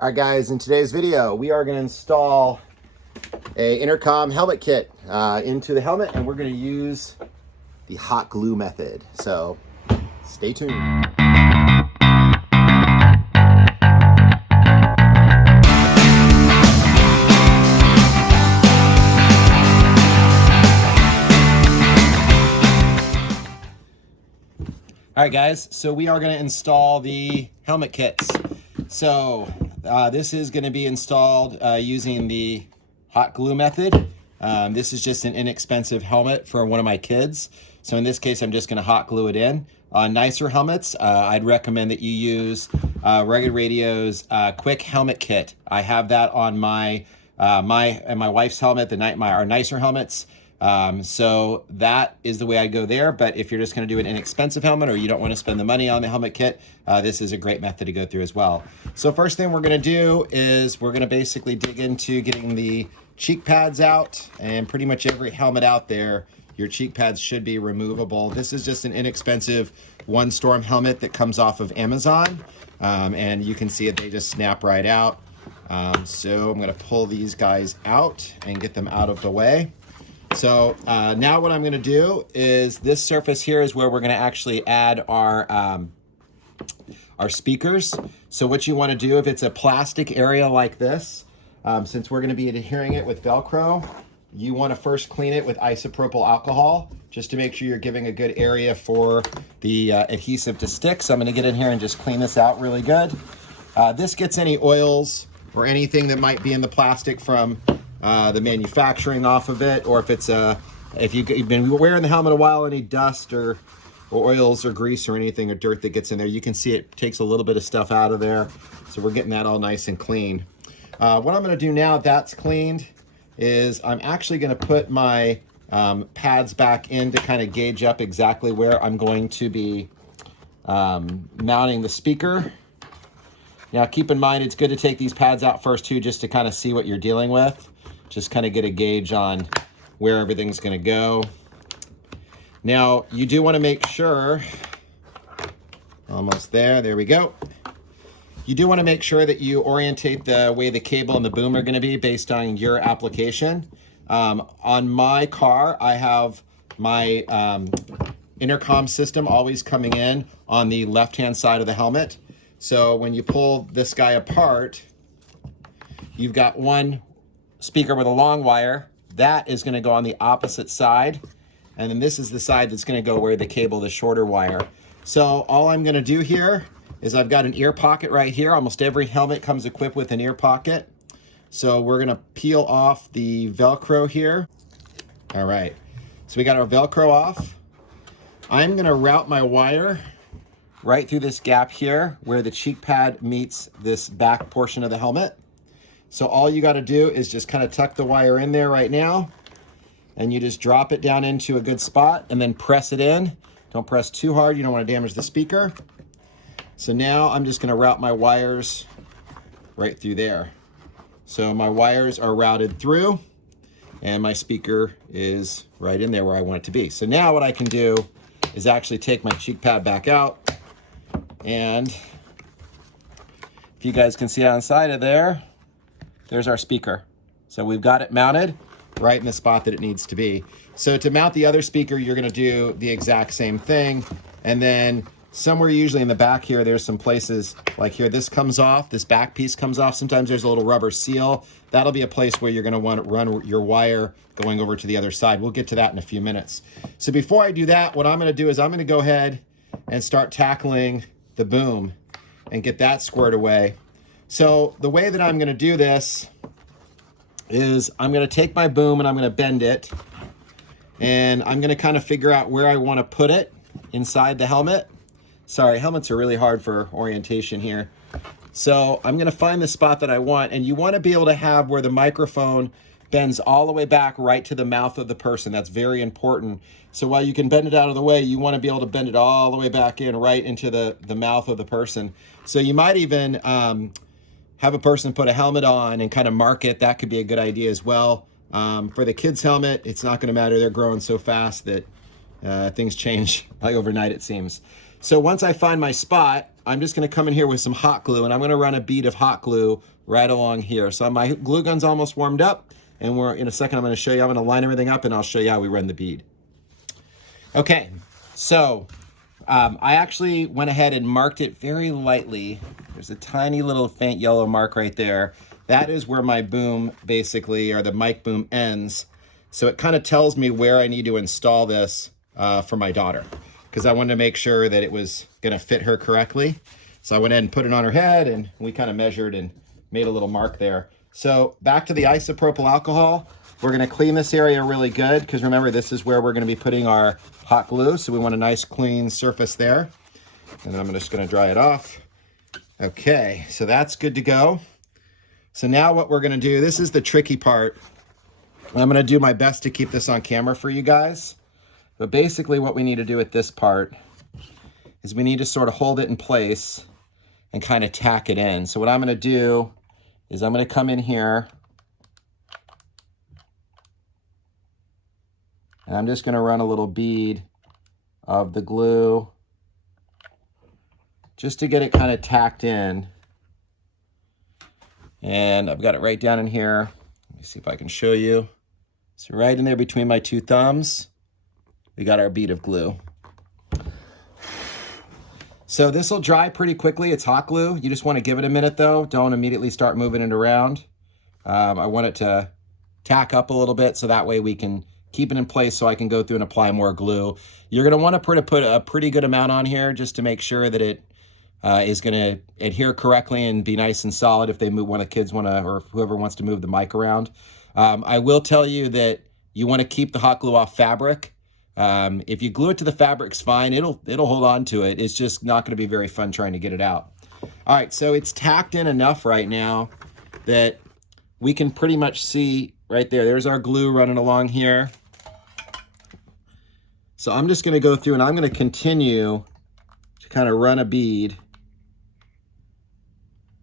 All right, guys, in today's video, we are going to install a Intercom helmet kit into the helmet, and we're going to use the hot glue method. So stay tuned. All right, guys, so we are going to install the helmet kits. So this is going to be installed using the hot glue method. This is just an inexpensive helmet for one of my kids. So in this case, I'm just going to hot glue it in. On nicer helmets, I'd recommend that you use Rugged Radio's quick helmet kit. I have that on my my wife's helmet, our nicer helmets. So that is the way I go there. But if you're just going to do an inexpensive helmet or you don't want to spend the money on the helmet kit, this is a great method to go through as well. So first thing we're going to do is we're going to basically dig into getting the cheek pads out, and pretty much every helmet out there, your cheek pads should be removable. This is just an inexpensive One Storm helmet that comes off of Amazon. And you can see it, they just snap right out. So I'm going to pull these guys out and get them out of the way. So now what I'm going to do is this surface here is where we're going to actually add our speakers. So what you want to do, if it's a plastic area like this, since we're going to be adhering it with Velcro, you want to first clean it with isopropyl alcohol just to make sure you're giving a good area for the adhesive to stick. So I'm going to get in here and just clean this out really good. This gets any oils or anything that might be in the plastic from the manufacturing off of it, or if it's if you've been wearing the helmet a while, any dust or oils or grease or anything or dirt that gets in there, you can see it takes a little bit of stuff out of there. So we're getting that all nice and clean. What I'm going to do now that's cleaned is I'm actually going to put my pads back in to kind of gauge up exactly where I'm going to be mounting the speaker. Now keep in mind, it's good to take these pads out first too, just to kind of see what you're dealing with. Just kind of get a gauge on where everything's going to go. Now, you do want to make sure, almost there we go. You do want to make sure that you orientate the way the cable and the boom are going to be based on your application. On my car, I have my intercom system always coming in on the left-hand side of the helmet. So when you pull this guy apart, you've got one speaker with a long wire. That is going to go on the opposite side. And then this is the side that's going to go where the cable, the shorter wire. So all I'm going to do here is I've got an ear pocket right here. Almost every helmet comes equipped with an ear pocket. So we're going to peel off the Velcro here. All right. So we got our Velcro off. I'm going to route my wire right through this gap here where the cheek pad meets this back portion of the helmet. So all you got to do is just kind of tuck the wire in there right now, and you just drop it down into a good spot and then press it in. Don't press too hard, you don't want to damage the speaker. So now I'm just going to route my wires right through there. So my wires are routed through and my speaker is right in there where I want it to be. So now what I can do is actually take my cheek pad back out, and if you guys can see on the side of there, there's our speaker. So we've got it mounted right in the spot that it needs to be. So to mount the other speaker, you're going to do the exact same thing. And then somewhere usually in the back here, there's some places like here, this comes off, this back piece comes off. Sometimes there's a little rubber seal. That'll be a place where you're going to want to run your wire going over to the other side. We'll get to that in a few minutes. So before I do that, what I'm going to do is I'm going to go ahead and start tackling the boom and get that squared away. So the way that I'm going to do this is I'm going to take my boom and I'm going to bend it, and I'm going to kind of figure out where I want to put it inside the helmet. Sorry, helmets are really hard for orientation here. So I'm going to find the spot that I want, and you want to be able to have where the microphone bends all the way back right to the mouth of the person. That's very important. So while you can bend it out of the way, you want to be able to bend it all the way back in right into the mouth of the person. So you might even have a person put a helmet on and kind of mark it. That could be a good idea as well. For the kids' helmet, it's not going to matter. They're growing so fast that things change like overnight, it seems. So once I find my spot, I'm just gonna come in here with some hot glue, and I'm gonna run a bead of hot glue right along here. So my glue gun's almost warmed up, and in a second I'm gonna show you, I'm gonna line everything up and I'll show you how we run the bead. Okay, so I actually went ahead and marked it very lightly. There's a tiny little faint yellow mark right there. That is where my boom basically, or the mic boom ends. So it kind of tells me where I need to install this for my daughter, because I wanted to make sure that it was gonna fit her correctly. So I went ahead and put it on her head, and we kind of measured and made a little mark there. So back to the isopropyl alcohol. We're gonna clean this area really good, because remember, this is where we're gonna be putting our hot glue. So we want a nice clean surface there. And I'm just gonna dry it off. Okay, so that's good to go. So now what we're gonna do, this is the tricky part. I'm gonna do my best to keep this on camera for you guys. But basically what we need to do at this part is we need to sort of hold it in place and kind of tack it in. So what I'm gonna do is I'm gonna come in here and I'm just gonna run a little bead of the glue just to get it kind of tacked in. And I've got it right down in here. Let me see if I can show you. So right in there between my two thumbs, we got our bead of glue. So this will dry pretty quickly. It's hot glue. You just want to give it a minute though. Don't immediately start moving it around. I want it to tack up a little bit so that way we can keep it in place so I can go through and apply more glue. You're going to want to put a pretty good amount on here just to make sure that it is going to adhere correctly and be nice and solid if they move, when the kids want to, or whoever wants to move the mic around. I will tell you that you want to keep the hot glue off fabric. If you glue it to the fabric's fine, it'll hold on to it. It's just not going to be very fun trying to get it out. All right, so it's tacked in enough right now that we can pretty much see right there. There's our glue running along here. So I'm just going to go through and I'm going to continue to kind of run a bead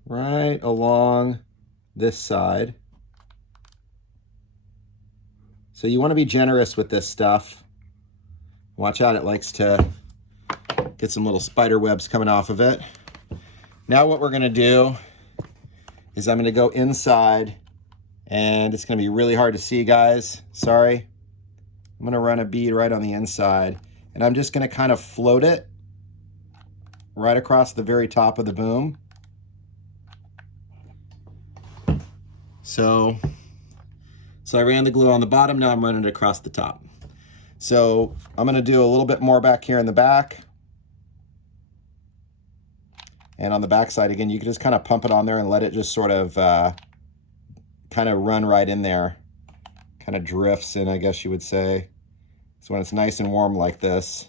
right along this side. So you want to be generous with this stuff. Watch out, it likes to get some little spider webs coming off of it. Now what we're going to do is I'm going to go inside, and it's going to be really hard to see, guys. Sorry. I'm going to run a bead right on the inside, and I'm just going to kind of float it right across the very top of the boom. So I ran the glue on the bottom, now I'm running it across the top. So I'm going to do a little bit more back here in the back. And on the back side, again, you can just kind of pump it on there and let it just sort of kind of run right in there. Kind of drifts in, I guess you would say. So when it's nice and warm like this.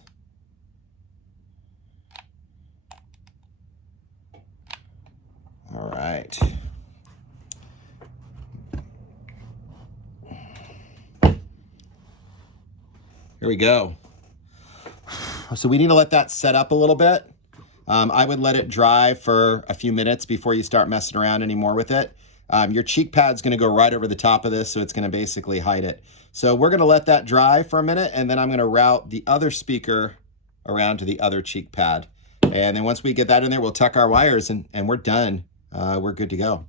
All right. Here we go. So we need to let that set up a little bit. I would let it dry for a few minutes before you start messing around anymore with it. Your cheek pad's gonna go right over the top of this, so it's gonna basically hide it. So we're gonna let that dry for a minute, and then I'm gonna route the other speaker around to the other cheek pad. And then once we get that in there, we'll tuck our wires and we're done. We're good to go.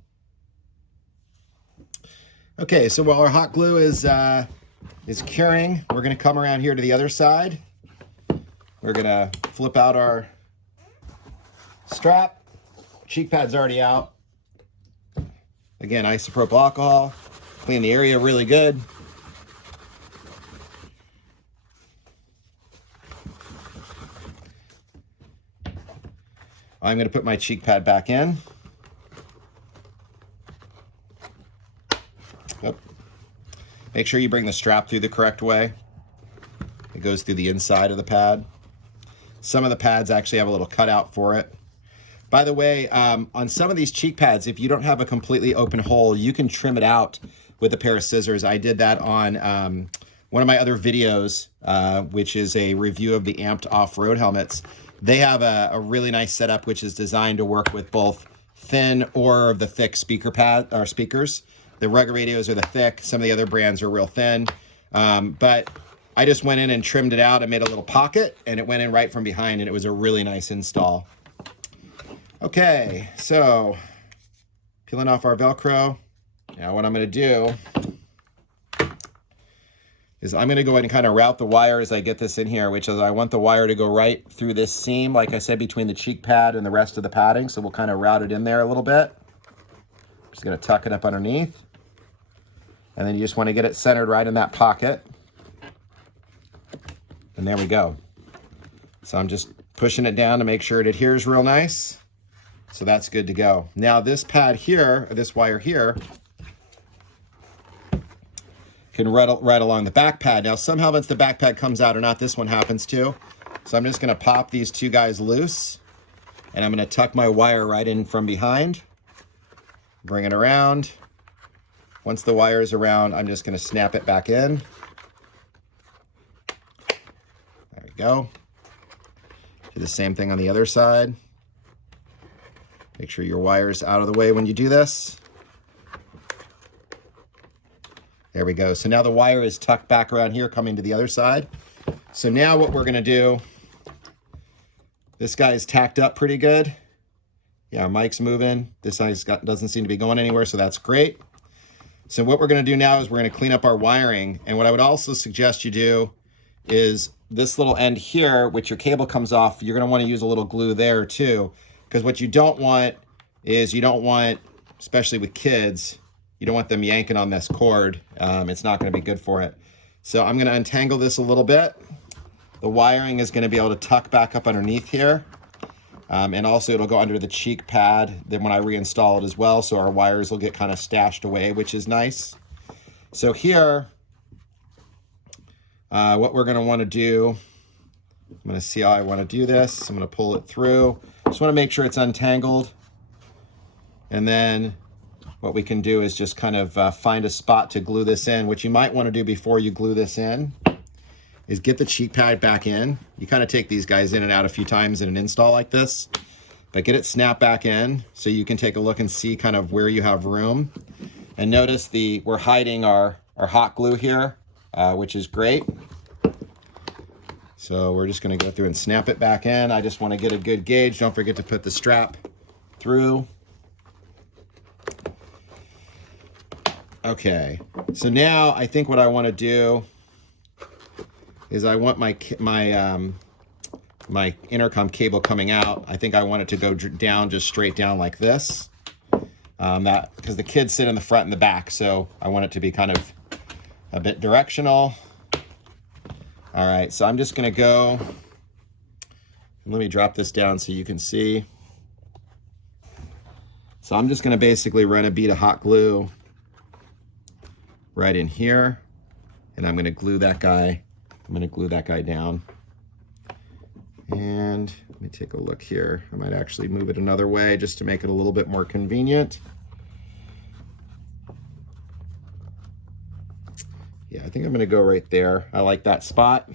Okay, so while our hot glue is curing, we're gonna come around here to the other side. We're gonna flip out our strap. Cheek pad's already out. Again, isopropyl alcohol. Clean the area really good. I'm gonna put my cheek pad back in. Yep. Make sure you bring the strap through the correct way. It goes through the inside of the pad. Some of the pads actually have a little cutout for it. By the way, on some of these cheek pads, if you don't have a completely open hole, you can trim it out with a pair of scissors. I did that on one of my other videos, which is a review of the Amped off-road helmets. They have a really nice setup, which is designed to work with both thin or the thick speaker pad or speakers. The Rugged Radios are the thick. Some of the other brands are real thin. But I just went in and trimmed it out and made a little pocket, and it went in right from behind, and it was a really nice install. Okay, so peeling off our Velcro. Now what I'm going to do is I'm going to go ahead and kind of route the wire as I get this in here, which is I want the wire to go right through this seam, like I said, between the cheek pad and the rest of the padding. So we'll kind of route it in there a little bit. Just going to tuck it up underneath. And then you just want to get it centered right in that pocket. And there we go. So I'm just pushing it down to make sure it adheres real nice. So that's good to go. Now this pad here, or this wire here, can right along the back pad. Now somehow once the back pad comes out or not, this one happens too. So I'm just gonna pop these two guys loose, and I'm gonna tuck my wire right in from behind, bring it around. Once the wire is around, I'm just gonna snap it back in. There we go. Do the same thing on the other side. Make sure your wire's out of the way when you do this. There we go. So now the wire is tucked back around here, coming to the other side. So now what we're gonna do, this guy is tacked up pretty good. Yeah, our mic's moving. This side's doesn't seem to be going anywhere, so that's great. So what we're gonna do now is we're gonna clean up our wiring. And what I would also suggest you do is this little end here, which your cable comes off, you're gonna wanna use a little glue there too. Because what you don't want is especially with kids, you don't want them yanking on this cord. It's not gonna be good for it. So I'm gonna untangle this a little bit. The wiring is gonna be able to tuck back up underneath here. And also it'll go under the cheek pad then when I reinstall it as well. So our wires will get kind of stashed away, which is nice. So here, what we're gonna wanna do, I'm gonna see how I wanna do this. I'm gonna pull it through. Just wanna make sure it's untangled. And then what we can do is just kind of find a spot to glue this in. What you might wanna do before you glue this in is get the cheek pad back in. You kind of take these guys in and out a few times in an install like this, but get it snapped back in so you can take a look and see kind of where you have room. And notice we're hiding our hot glue here, which is great. So we're just gonna go through and snap it back in. I just wanna get a good gauge. Don't forget to put the strap through. Okay, so now I think what I wanna do is I want my intercom cable coming out. I think I want it to go down, just straight down like this. Because the kids sit in the front and the back, so I want it to be kind of a bit directional. All right, so I'm just gonna go, let me drop this down so you can see. So I'm just gonna basically run a bead of hot glue right in here, and I'm gonna glue that guy. I'm gonna glue that guy down. And let me take a look here. I might actually move it another way just to make it a little bit more convenient. Yeah, I think I'm gonna go right there. I like that spot.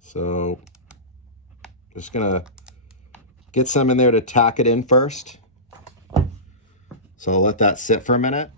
So just gonna get some in there to tack it in first. So I'll let that sit for a minute.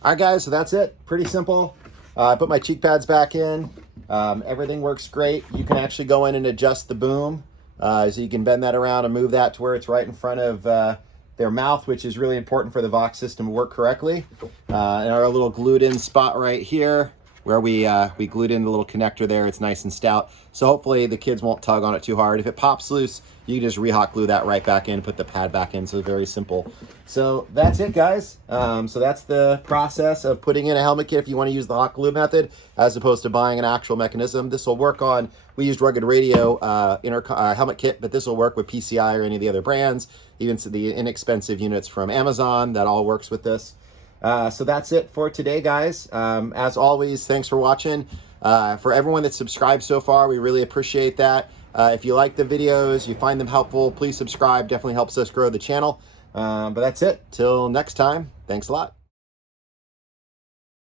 All right guys, so that's it, pretty simple. I put my cheek pads back in. Everything works great. You can actually go in and adjust the boom. So you can bend that around and move that to where it's right in front of their mouth, which is really important for the Vox system to work correctly. And our little glued in spot right here, where we glued in the little connector there, it's nice and stout. So hopefully the kids won't tug on it too hard. If it pops loose, you can just re-hot glue that right back in, put the pad back in, so very simple. So that's it, guys. So that's the process of putting in a helmet kit if you want to use the hot glue method, as opposed to buying an actual mechanism. This will work on, we used Rugged Radio helmet kit, but this will work with PCI or any of the other brands, even the inexpensive units from Amazon, that all works with this. So that's it for today, guys. As always, thanks for watching. For everyone that's subscribed so far, we really appreciate that. If you like the videos, you find them helpful, please subscribe. Definitely helps us grow the channel. But that's it. Till next time, thanks a lot.